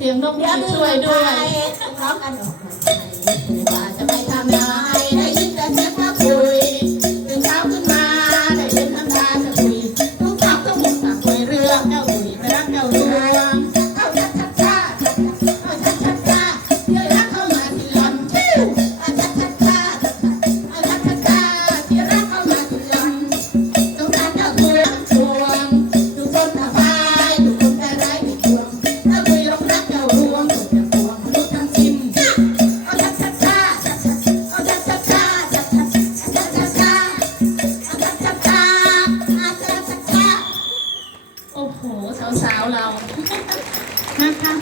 เสียงนกหวีดช่วยด้วย ร้องกันออกมา โหสาวๆเรานะคะ